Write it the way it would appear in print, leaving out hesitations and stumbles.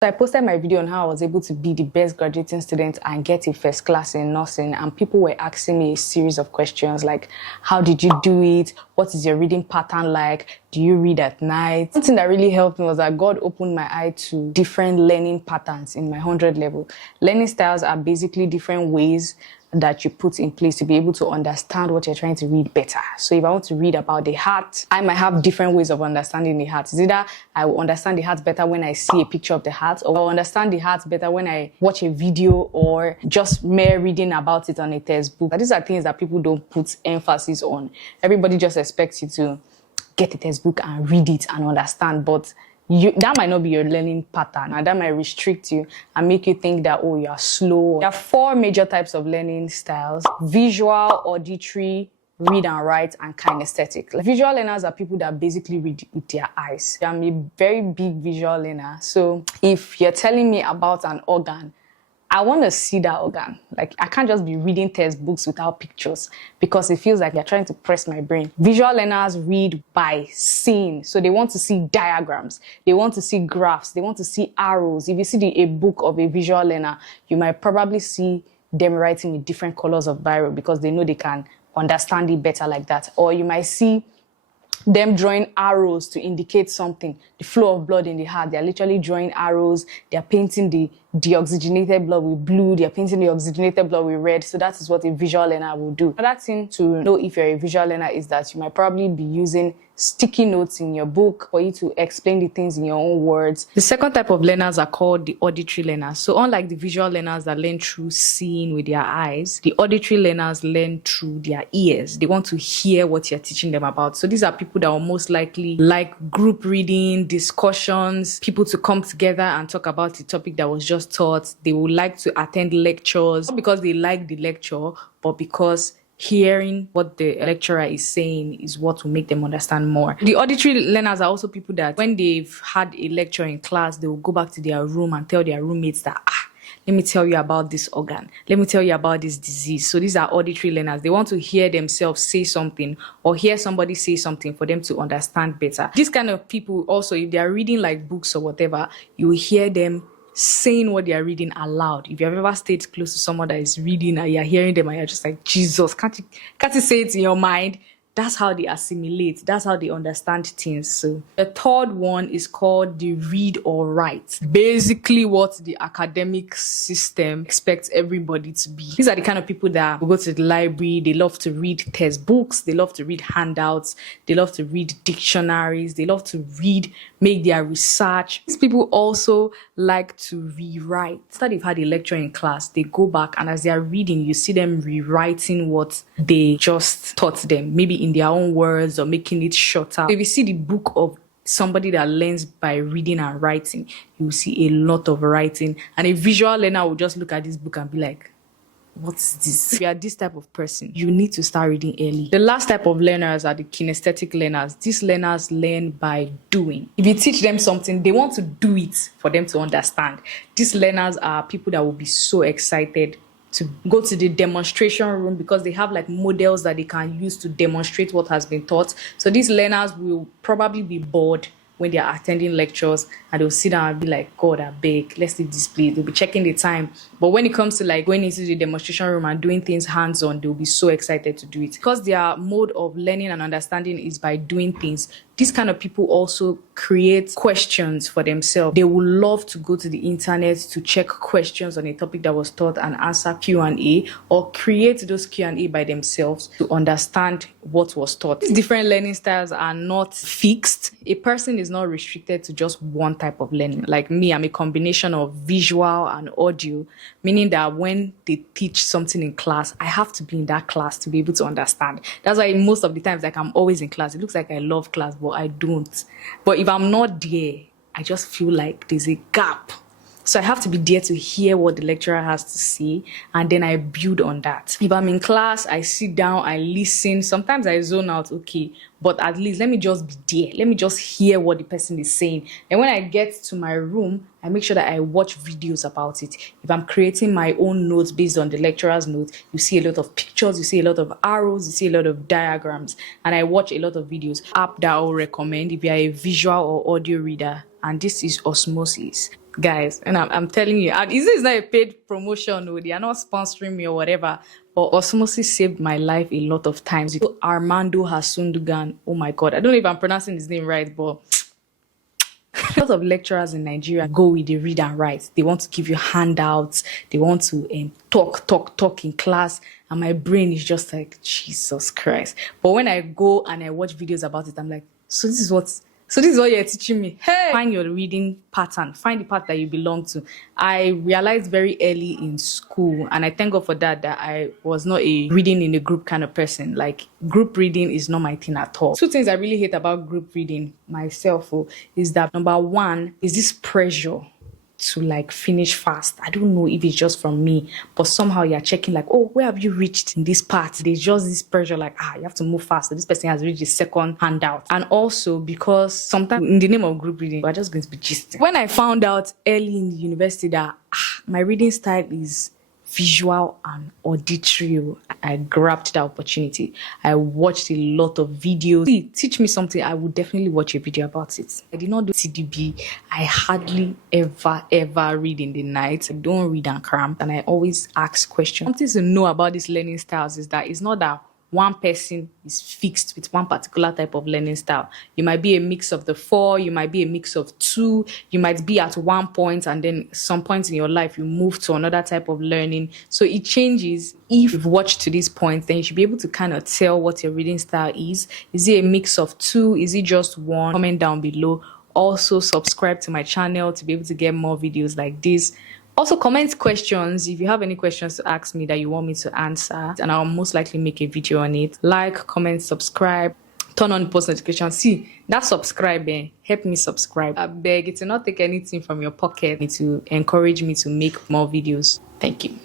So I posted my video on how I was able to be the best graduating student and get a first class in nursing, and people were asking me a series of questions like, how did you do it? What is your reading pattern like? Do you read at night? Something that really helped me was that God opened my eye to different learning patterns in my 100 level. Learning styles are basically different ways that you put in place to be able to understand what you're trying to read better. So if I want to read about the heart, I might have different ways of understanding the heart. It's either I will understand the heart better when I see a picture of the heart, or I'll understand the heart better when I watch a video or just mere reading about it on a textbook. These are things that people don't put emphasis on. Everybody just expects you to get a textbook and read it and understand, but that might not be your learning pattern, and that might restrict you and make you think that, oh, you are slow. There are 4 major types of learning styles: visual, auditory, read and write, and kinesthetic. Like, visual learners are people that basically read with their eyes. I'm a very big visual learner, so if you're telling me about an organ, I want to see that organ. Like, I can't just be reading textbooks without pictures because it feels like you're trying to press my brain. Visual learners read by seeing. So they want to see diagrams. They want to see graphs. They want to see arrows. If you see a book of a visual learner, you might probably see them writing with different colors of biro because they know they can understand it better like that. Or you might see them drawing arrows to indicate something, the flow of blood in the heart. They're literally drawing arrows. They're painting the deoxygenated blood with blue. They're painting the oxygenated blood with red. So that is what a visual learner will do. Another thing to know if you're a visual learner is that you might probably be using sticky notes in your book for you to explain the things in your own words. The second type of learners are called the auditory learners. So unlike the visual learners that learn through seeing with their eyes, the auditory learners learn through their ears. They want to hear what you're teaching them about. So these are people that are most likely like group reading, discussions, people to come together and talk about the topic that was just taught. They would like to attend lectures, not because they like the lecture, but because hearing what the lecturer is saying is what will make them understand more. The auditory learners are also people that when they've had a lecture in class, they will go back to their room and tell their roommates that, let me tell you about this organ. Let me tell you about this disease. So these are auditory learners. They want to hear themselves say something or hear somebody say something for them to understand better. These kind of people also, if they are reading like books or whatever, you will hear them saying what they are reading aloud. If you've ever stayed close to someone that is reading and you're hearing them and you're just like, Jesus, can't you say it in your mind? That's how they assimilate. That's how they understand things. So the third one is called the read or write. Basically what the academic system expects everybody to be. These are the kind of people that will go to the library. They love to read textbooks. They love to read handouts. They love to read dictionaries. They love to read, make their research. These people also like to rewrite. After they've had a lecture in class, they go back and as they are reading, you see them rewriting what they just taught them, maybe in their own words or making it shorter. If you see the book of somebody that learns by reading and writing, you will see a lot of writing. And a visual learner will just look at this book and be like, what's this? If you are this type of person, you need to start reading early. The last type of learners are the kinesthetic learners. These learners learn by doing. If you teach them something, they want to do it for them to understand. These learners are people that will be so excited to go to the demonstration room because they have like models that they can use to demonstrate what has been taught. So these learners will probably be bored when they are attending lectures and they'll sit down and be like, God, I beg, let's leave this place. They'll be checking the time. But when it comes to like going into the demonstration room and doing things hands-on, they'll be so excited to do it. Because their mode of learning and understanding is by doing things, these kind of people also create questions for themselves. They would love to go to the internet to check questions on a topic that was taught and answer Q&A, or create those Q&A by themselves to understand what was taught. These different learning styles are not fixed. A person is not restricted to just one type of learning. Like me, I'm a combination of visual and audio, meaning that when they teach something in class, I have to be in that class to be able to understand. That's why most of the times, like, I'm always in class. It looks like I love class, but I don't. But if I'm not there, I just feel like there's a gap. So I have to be there to hear what the lecturer has to say, and then I build on that. If I'm in class, I sit down, I listen. Sometimes I zone out, okay, but at least let me just be there. Let me just hear what the person is saying. And when I get to my room, I make sure that I watch videos about it. If I'm creating my own notes based on the lecturer's notes, you see a lot of pictures, you see a lot of arrows, you see a lot of diagrams, and I watch a lot of videos. App that I will recommend if you are a visual or audio reader, and this is Osmosis. guys. And I'm telling you, and this is not a paid promotion, no, they are not sponsoring me or whatever. But osmosis saved my life a lot of times. Armando Hasundugan, oh my god, I don't know if I'm pronouncing his name right, but a lot of lecturers in Nigeria go with the read and write. They want to give you handouts. They want to talk in class. And my brain is just like, Jesus Christ. But when I go and I watch videos about it, I'm like, so this is what you're teaching me. Hey, find your reading pattern. Find the part that you belong to. I realized very early in school, and I thank God for that I was not a reading in a group kind of person. Like, group reading is not my thing at all. Two things I really hate about group reading myself is that, number one, is this pressure to like finish fast. I don't know if it's just from me, but somehow you're checking like, oh, where have you reached in this part? There's just this pressure like, you have to move fast. So this person has reached the second handout. And also because sometimes in the name of group reading, we're just going to be gisting. When I found out early in the university that my reading style is visual and auditory, I grabbed that opportunity. I watched a lot of videos. Teach me something, I would definitely watch a video about it. I did not do CDB. I hardly ever read in the night. I don't read and cram, and I always ask questions. Something to know about these learning styles is that it's not that one person is fixed with one particular type of learning style. You might be a mix of the four, you might be a mix of two, you might be at one point and then some points in your life you move to another type of learning. So it changes. If you've watched to this point, then you should be able to kind of tell what your reading style is. Is it a mix of two? Is it just one? Comment down below. Also subscribe to my channel to be able to get more videos like this. Also, comment questions if you have any questions to ask me that you want me to answer, and I'll most likely make a video on it. Like, comment, subscribe, turn on post notifications. See, that subscribe, help me subscribe. I beg it to not take anything from your pocket to encourage me to make more videos. Thank you.